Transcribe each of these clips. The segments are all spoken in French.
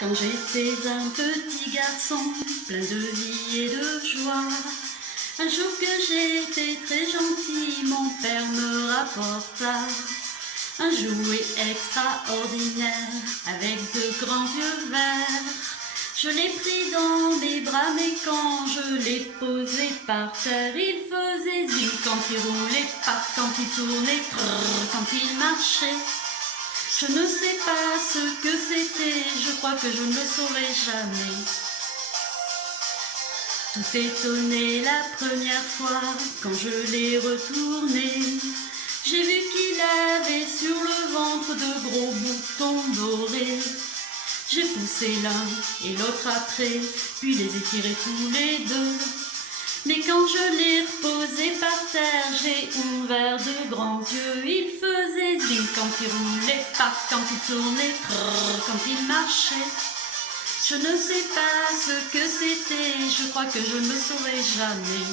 Quand j'étais un petit garçon, plein de vie et de joie, un jour que j'étais très gentil, mon père me rapporta un jouet extraordinaire avec de grands yeux verts. Je l'ai pris dans mes bras, mais quand je l'ai posé par terre, il faisait zing quand il roulait, paf quand il tournait, trrr quand il marchait. Je ne sais pas ce que c'était, je crois que je ne le saurai jamais. Tout étonné la première fois, quand je l'ai retourné, j'ai vu qu'il avait sur le ventre de gros boutons dorés. J'ai poussé l'un et l'autre après, puis les ai tirés tous les deux. Mais quand je l'ai reposé par terre, j'ai ouvert de grands yeux. Il faisait zing quand il roulait, paf quand il tournait, trrr quand il marchait. Je ne sais pas ce que c'était, je crois que je ne le saurai jamais.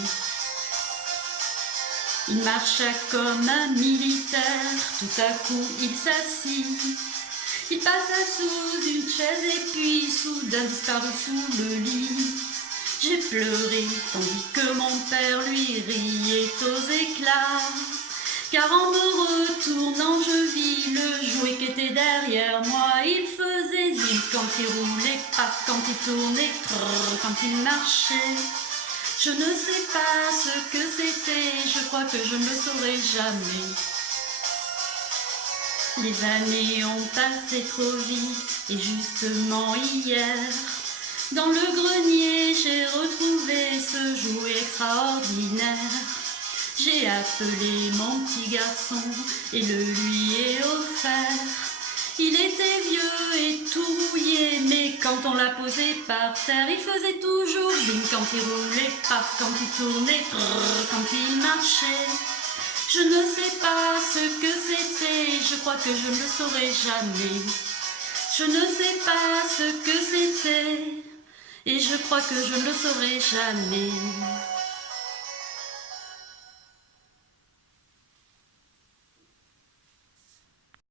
Il marcha comme un militaire, tout à coup il s'assit. Il passa sous une chaise et puis soudain disparut sous le lit. J'ai pleuré tandis que mon père lui riait aux éclats. Car en me retournant je vis le jouet qui était derrière moi. Il faisait zing quand il roulait, paf quand il tournait, trrr quand il marchait. Je ne sais pas ce que c'était, je crois que je ne le saurai jamais. Les années ont passé trop vite et justement hier, dans le grenier j'ai retrouvé ce jouet extraordinaire. J'ai appelé mon petit garçon et le lui ai offert. Il était vieux et tout rouillé, mais quand on l'a posé par terre, il faisait toujours zing quand il roulait, paf quand il tournait, trrr quand il marchait. Je ne sais pas ce que c'était, je crois que je ne le saurai jamais. Je ne sais pas ce que c'était, et je crois que je ne le saurai jamais.